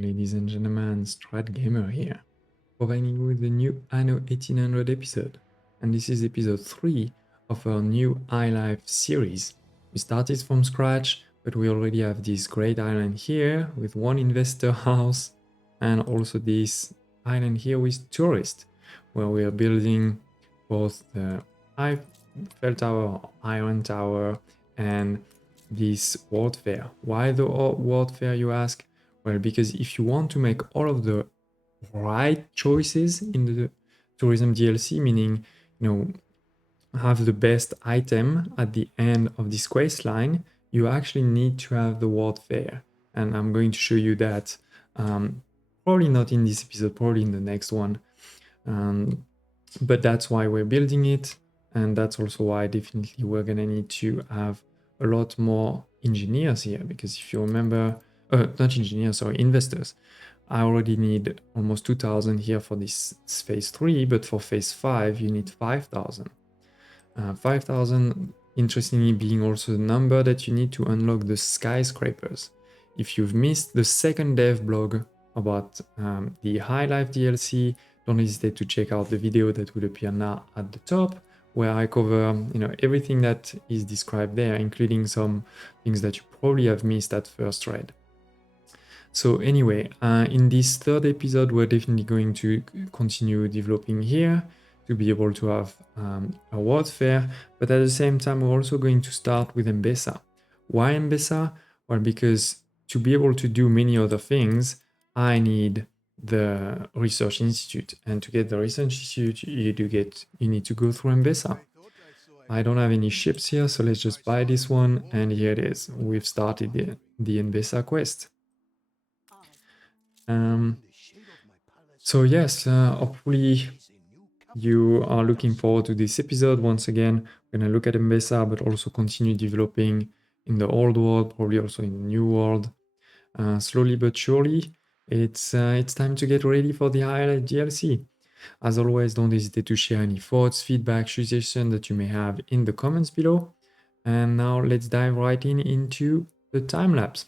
Ladies and gentlemen, Strat Gamer here, providing you with the new Anno 1800 episode. And this is episode 3 of our new iLife series. We started from scratch, but we already have this great island here with one investor house, and also this island here with tourists, where we are building both the Eiffel Tower, Iron Tower, and this world fair. Why the world fair, you ask? Well, because if you want to make all of the right choices in the tourism DLC, meaning, have the best item at the end of this quest line, you actually need to have the world fair. And I'm going to show you that, probably not in this episode, probably in the next one. But that's why we're building it. And that's also why definitely we're gonna need to have a lot more engineers here, because if you remember, not engineers, sorry, investors. I already need almost 2,000 here for this phase 3, but for phase 5, you need 5,000. 5,000, interestingly, being also the number that you need to unlock the skyscrapers. If you've missed the second dev blog about the High Life DLC, don't hesitate to check out the video that will appear now at the top, where I cover everything that is described there, including some things that you probably have missed at first read. So anyway, in this third episode, we're definitely going to continue developing here to be able to have a world fair, but at the same time, we're also going to start with Enbesa. Why Enbesa? Well, because to be able to do many other things, I need the research institute, and to get the research institute, you need to go through Enbesa. I don't have any ships here, so let's just buy this one, and here it is. We've started the Enbesa quest. So yes, hopefully you are looking forward to this episode. Once again, we're gonna look at Enbesa, but also continue developing in the old world, probably also in the new world. Slowly but surely, it's time to get ready for the highlight DLC. As always, don't hesitate to share any thoughts, feedback, suggestions that you may have in the comments below. And now let's dive right into the time lapse.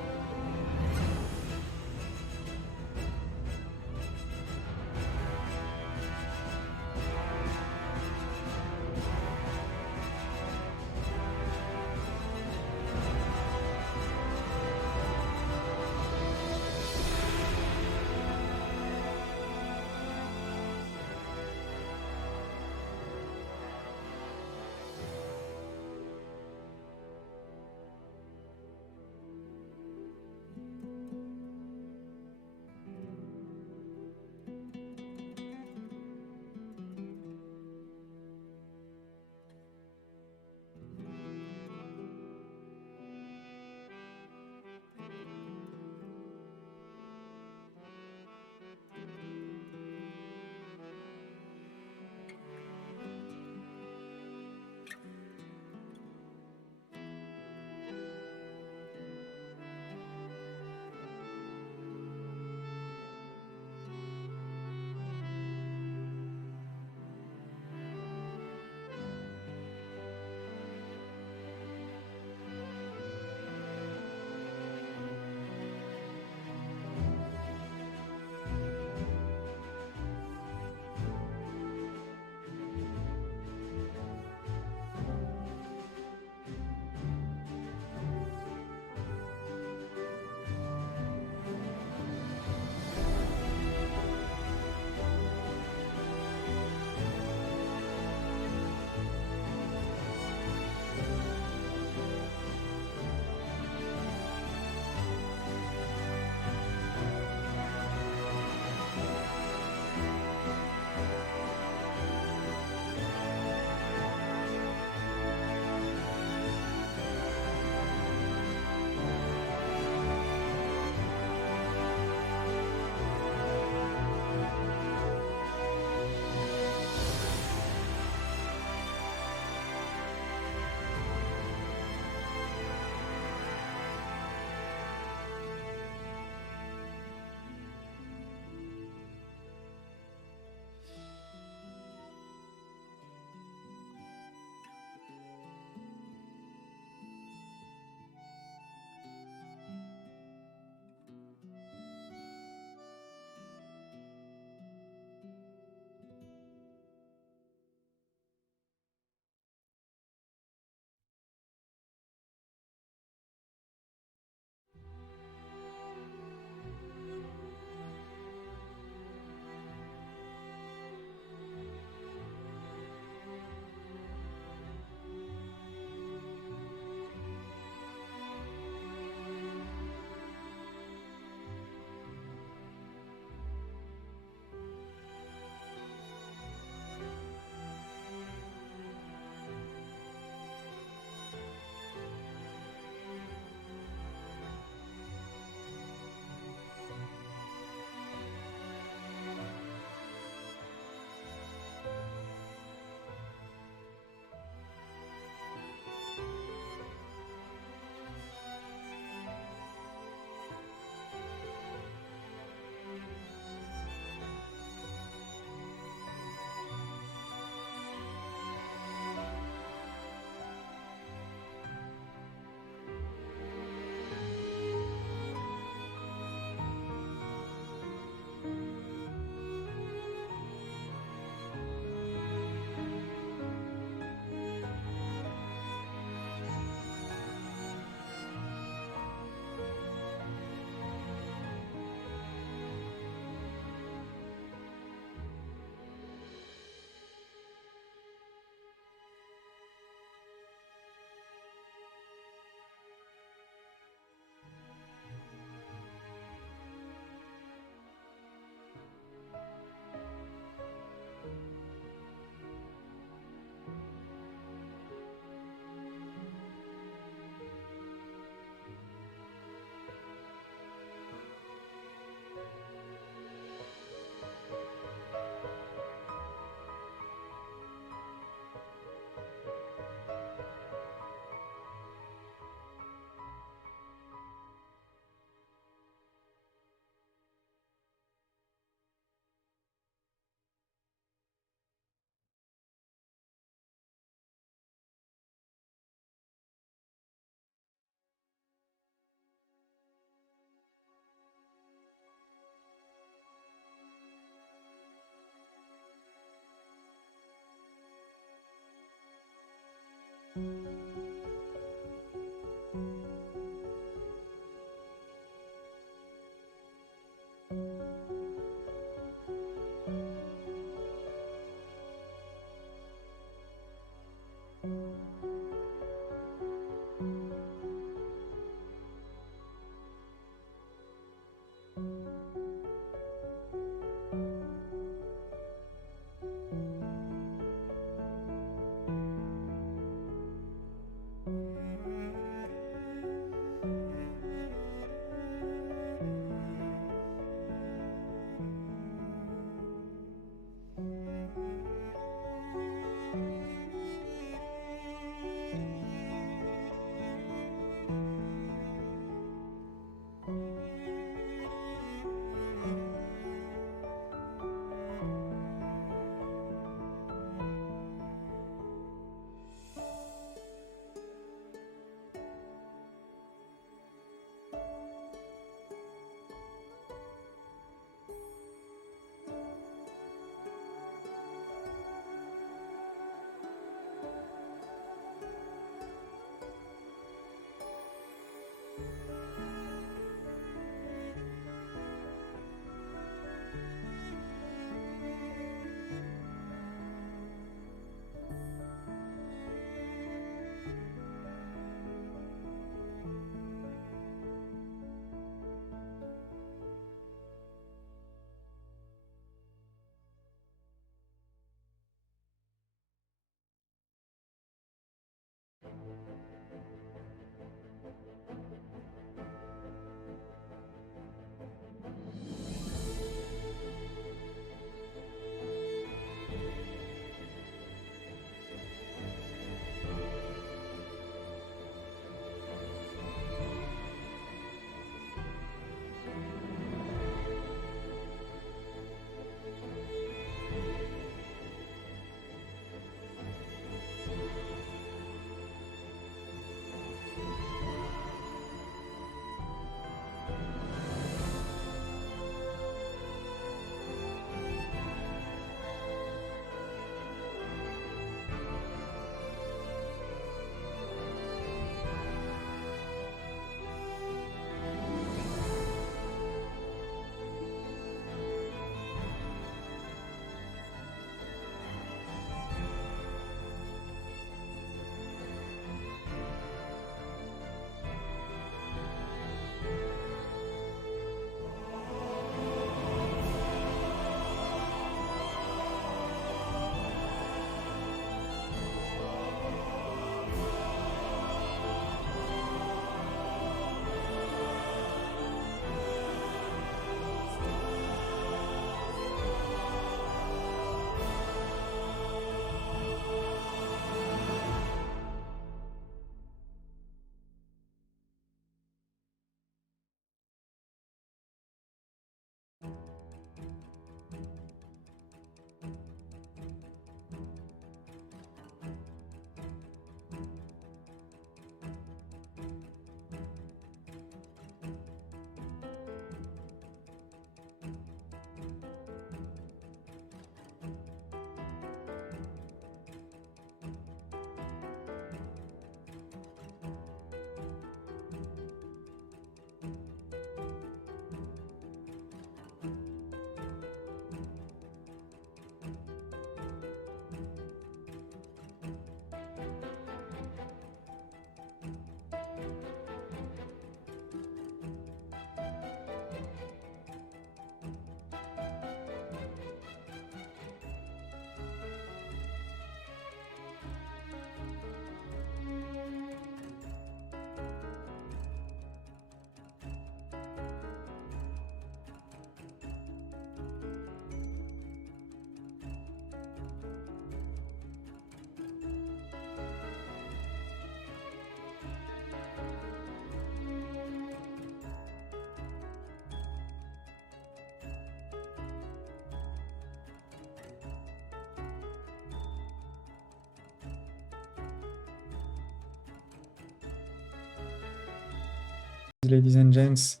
ladies and gents.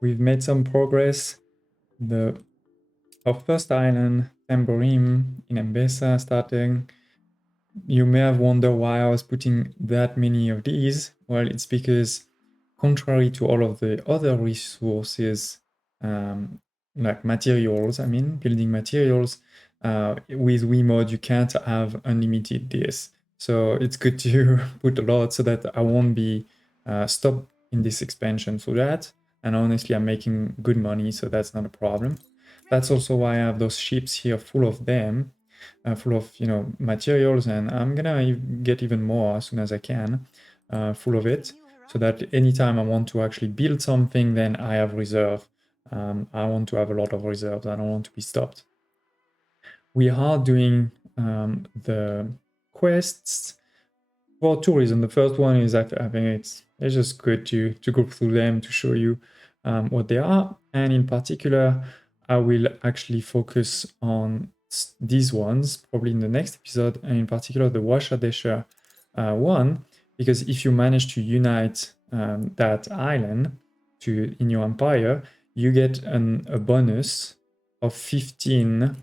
We've made some progress. Our first island, Tamborim in Enbesa, starting. You may have wondered why I was putting that many of these. Well, it's because contrary to all of the other resources, like materials, building materials, with Wiimod you can't have unlimited this. So it's good to put a lot so that I won't be stopped in this expansion for that. And honestly, I'm making good money, so that's not a problem. That's also why I have those ships here full of them, full of materials, and I'm gonna get even more as soon as I can, full of it, so that anytime I want to actually build something, then I have reserve. I want to have a lot of reserves. I don't want to be stopped. We are doing the quests for two reasons. The first one is I think it's just good to go through them to show you what they are, and in particular I will actually focus on these ones probably in the next episode, and in particular the Washadesha one, because if you manage to unite that island in your empire, you get a bonus of 15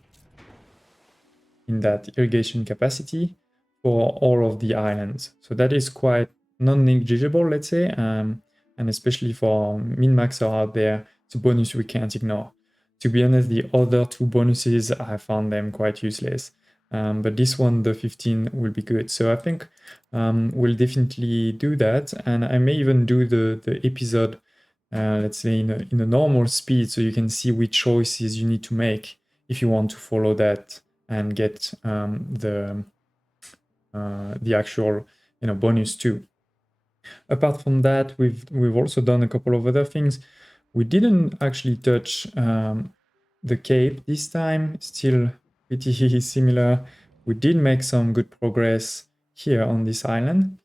in that irrigation capacity for all of the islands. So that is quite non-negligible, let's say, and especially for min-maxer out there, it's a bonus we can't ignore. To be honest, the other two bonuses, I found them quite useless. But this one, the 15, will be good. So I think we'll definitely do that. And I may even do the episode, let's say, in a normal speed, so you can see which choices you need to make if you want to follow that and get the actual bonus too. Apart from that, we've also done a couple of other things. We didn't actually touch the Cape this time, still pretty similar. We did make some good progress here on this island,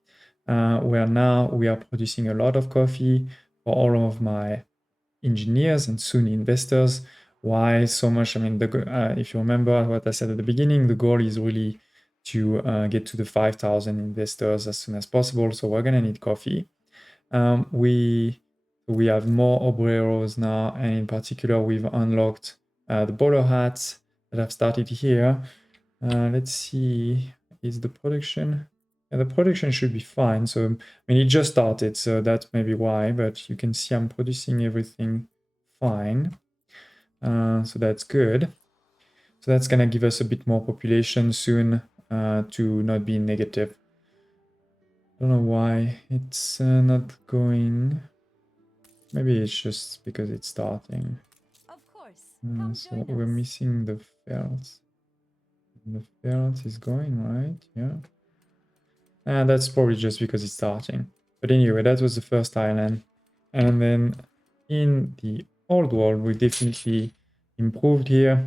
where now we are producing a lot of coffee for all of my engineers and soon investors. Why so much? If you remember what I said at the beginning, the goal is really to get to the 5,000 investors as soon as possible. So we're gonna need coffee. We have more obreros now, and in particular, we've unlocked the bowler hats that have started here. Let's see, is the production? Yeah, the production should be fine. So, it just started, so that may be why, but you can see I'm producing everything fine. So that's good. So that's gonna give us a bit more population soon to not be negative. I don't know why it's not going. Maybe it's just because it's starting. Of course. So we're missing the felt. The felt is going, right? Yeah. And that's probably just because it's starting. But anyway, that was the first island. And then in the old world, we definitely improved here.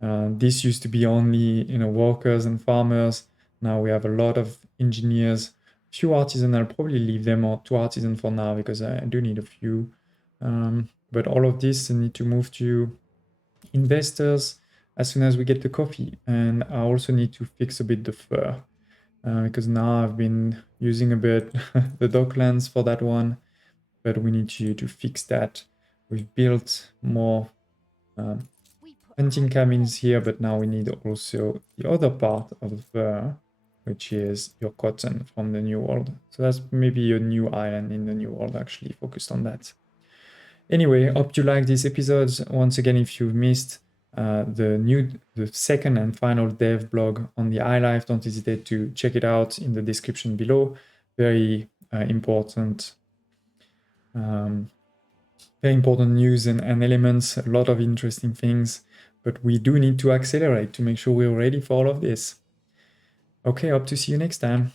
This used to be only workers and farmers. Now we have a lot of engineers, few artisans. I'll probably leave them to artisan for now because I do need a few. But all of this need to move to investors as soon as we get the coffee. And I also need to fix a bit the fur. Because now I've been using a bit the docklands for that one, but we need to fix that. We've built more hunting cabins here, but now we need also the other part of the fur, which is your cotton from the New World. So that's maybe a new island in the New World actually focused on that. Anyway, hope you like these episodes. Once again, if you've missed the second and final dev blog on the iLife, don't hesitate to check it out in the description below. Very important news and elements, a lot of interesting things, but we do need to accelerate to make sure we're ready for all of this. Okay, hope to see you next time.